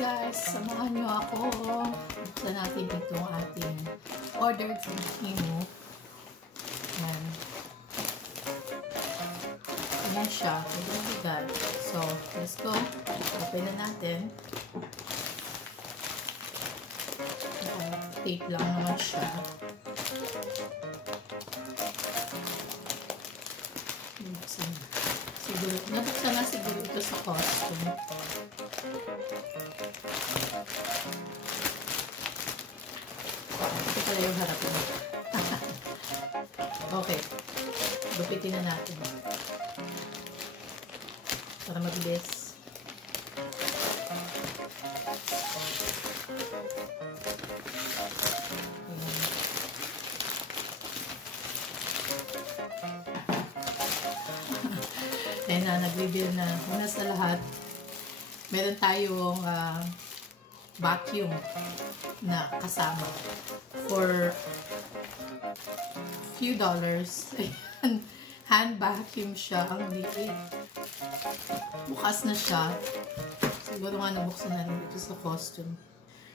guys, samahan nyo ako. Buksan natin itong ating order from Temu. Ayan. Ayan siya. Ayan bigat. So, let's go. Open na natin. Tape lang naman siya. Nabuksan na siguro ito sa costume. Ito pala yung harap mo. Okay. Gupitin na natin. Para mabilis. Ayan na, nag-reveal na. Una sa lahat, meron tayong vacuum na kasama for few dollars. Hand vacuum siya. Ang liit. Bukas na siya. Siguro nga nabuksan na rin ito sa costume.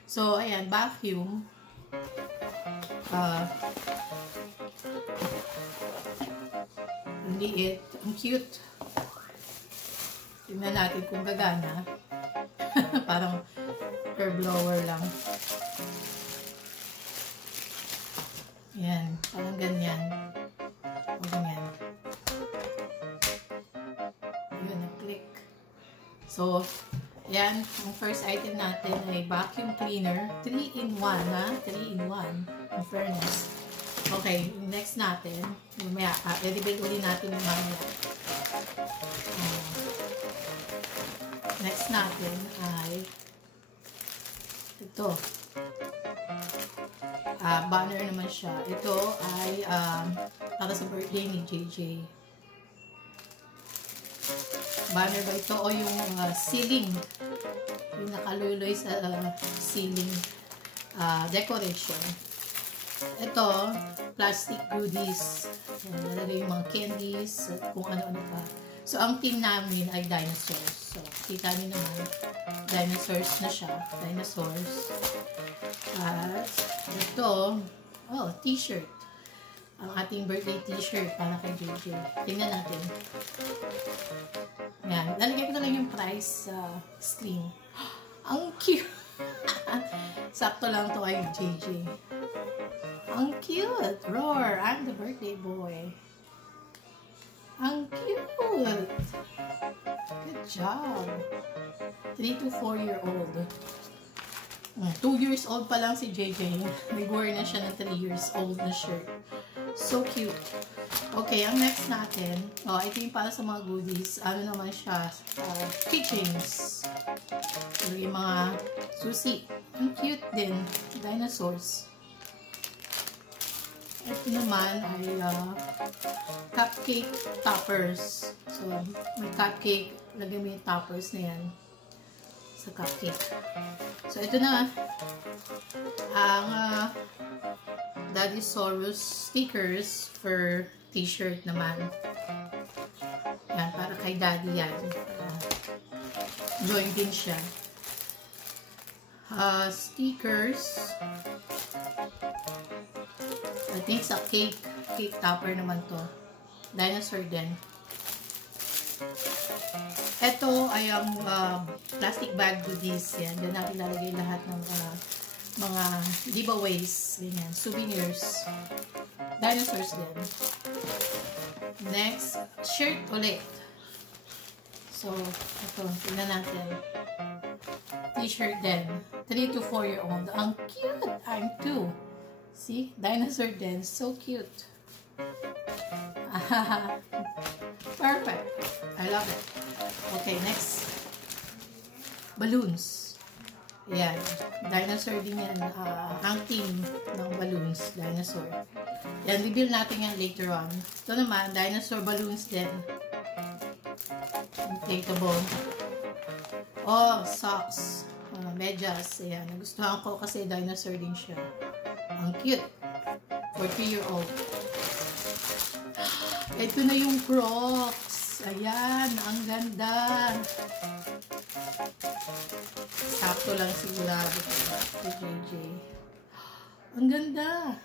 So, ayan, vacuum. Ang liit. Ang cute. Tingnan natin kung gagana. Parang air blower lang. Yan. Parang ganyan. O ganyan. Ayun, nag-click. So, yan. Ang first item natin ay vacuum cleaner. 3-in-1, ha? 3-in-1. In fairness. Okay, next natin. I-reveal ulit natin yung mamaya. Next natin ay ito. Banner naman siya. Ito ay para sa birthday ni JJ. Banner ba ito o yung ceiling? Yung nakaluloy sa ceiling decoration. Ito, plastic goodies. Nalagay yung mga candies at kung ano-ano pa. So, ang team namin ay dinosaurs. So, kita niyo naman, dinosaurs na siya. Dinosaurs. At, ito, t-shirt. Ang ating birthday t-shirt para kay JJ. Tingnan natin. Yan. Lalagay ko na lang yung price sa screen. Ang cute! Sakto lang to ay JJ. Ang cute! Roar! I'm the birthday boy. Ang cute! Good job! 3 to 4-year-old. 2 years old pa lang si JJ. Nag-wear na siya ng 3 years old na shirt. So cute. Okay, ang next natin. Ito yung para sa mga goodies. Ano naman siya? Keychains. So, yung mga susi. Ang cute din. Dinosaurs. Ito naman ay cupcake toppers. So, may cupcake. Lagyan mo yung toppers na yan sa cupcake. So, ito na ang Daddysaurus stickers for t-shirt naman. Yan, para kay Daddy yan. Join din siya. Stickers. I think sa cake topper naman to. Dinosaur din. Ito ay ang plastic bag goodies. Yan. Doon natin lalagay lahat ng mga giveaways. Ganyan. Souvenirs. Dinosaurs din. Next, shirt ulit. So, ito. Tingnan natin. T-shirt din. 3 to 4-year-old. Ang cute! I'm 2. See? Dinosaur din. So cute. Perfect. I love it. Okay, next. Balloons. Yan. Dinosaur din yan. Ang team ng balloons. Dinosaur. Yan. Reveal natin yan later on. Ito naman, dinosaur balloons din. Inflatable. Socks. Medyas. Ayan. Nagustuhan ko kasi dinosaur din siya. Ang cute. For 3-year-old. Ito na yung Crocs. Ayan. Ang ganda. Sakto lang sigurado kay JJ. Ang ganda.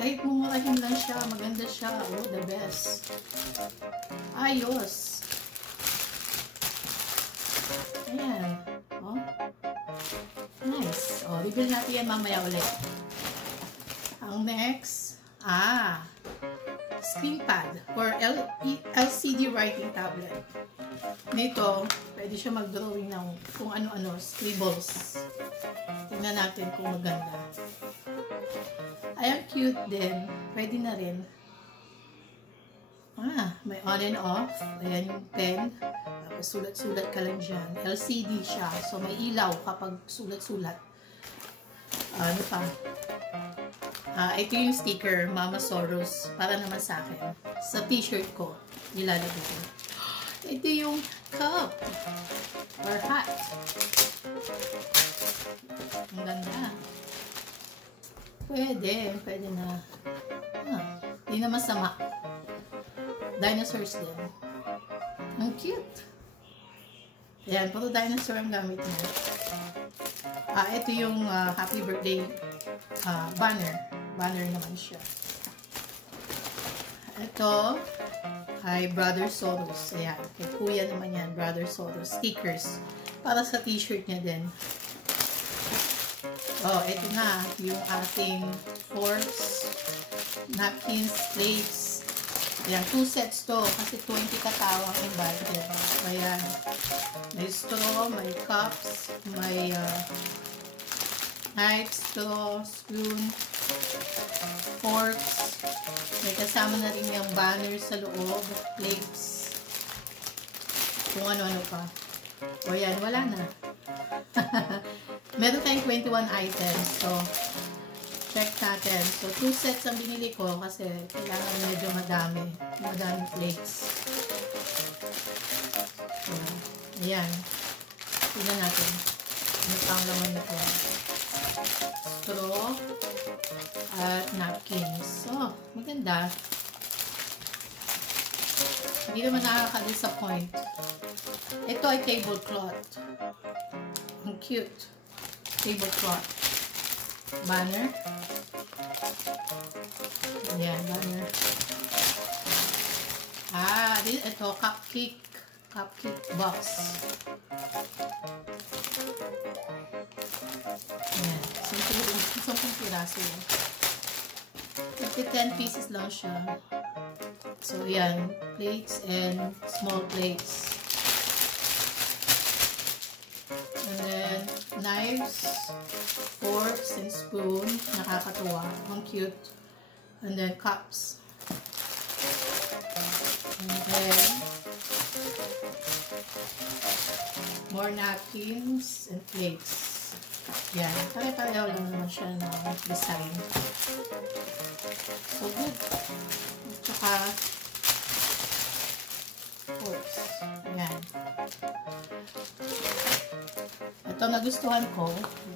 Kahit mumurahin lang siya, maganda siya. Oh, the best. Ayos. Ayan. Oh. Nice. Oh, reveal natin yan mamaya ulit. Ang next, screen pad or LCD writing tablet. Dito, pwede siya mag-drawing ng kung ano-ano, scribbles. Tingnan natin kung maganda. Ayan, cute din. Pwede na rin. May on and off. Ayan yung pen. Tapos sulat-sulat ka lang dyan. LCD siya. So, may ilaw kapag sulat-sulat. Ano pa? Ito yung sticker, Mama Soros. Para naman sa akin. Sa t-shirt ko. Nilalagay ko. Ito yung cup. Or hat. Ang ganda. Pwede na. Hindi na masama. Dinosaurs din. Ang cute. Ayan, puro dinosaur ang gamit niya. Ito yung happy birthday banner. Banner naman siya. Ito ay Brother Soros. Ayan, kay kuya naman yan, Brother Soros. Stickers. Para sa t-shirt niya din. Oh, ito na yung ating forks, napkins, plates. Ayan, 2 sets to kasi 20 katao ang budget. Ayan, may straw, may cups, may knife, straw, spoon, forks. May kasama na rin yung banner sa loob, plates, kung ano-ano pa. O yan, wala na. Meron tayong 21 items. So, check natin. So, 2 sets ang binili ko kasi kailangan medyo madami. Madaming plates. So, ayan. Tignan natin. Ano pang laman na ito? Straw at napkins. So, maganda. Hindi naman nakaka-disappoint. Ito ay tablecloth. Ang cute. Tablecloth. Banner. Ayan, banner. Ito, cupcake. Cupcake box. Ayan. Isang piraso yan. 10 pieces lang siya. So, ayan. Plates and small plates. And then, knives, forks, and spoon. Nakakatuwa. Ang cute. And then, cups. And then, more napkins and plates. Yan. Pare-pareho lang naman siya ng design. So, good. At saka, forks. Ayan. Ito nagustuhan ko,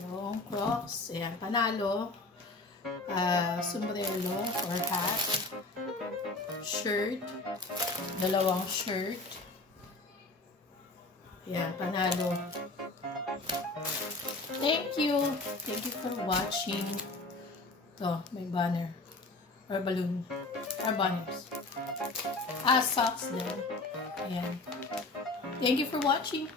yung Crocs, ayan, panalo, sombrero or hat, shirt, dalawang shirt, ayan, panalo. Thank you for watching. Ito, may banner, or balloon, or banners. Socks din, ayan. Thank you for watching.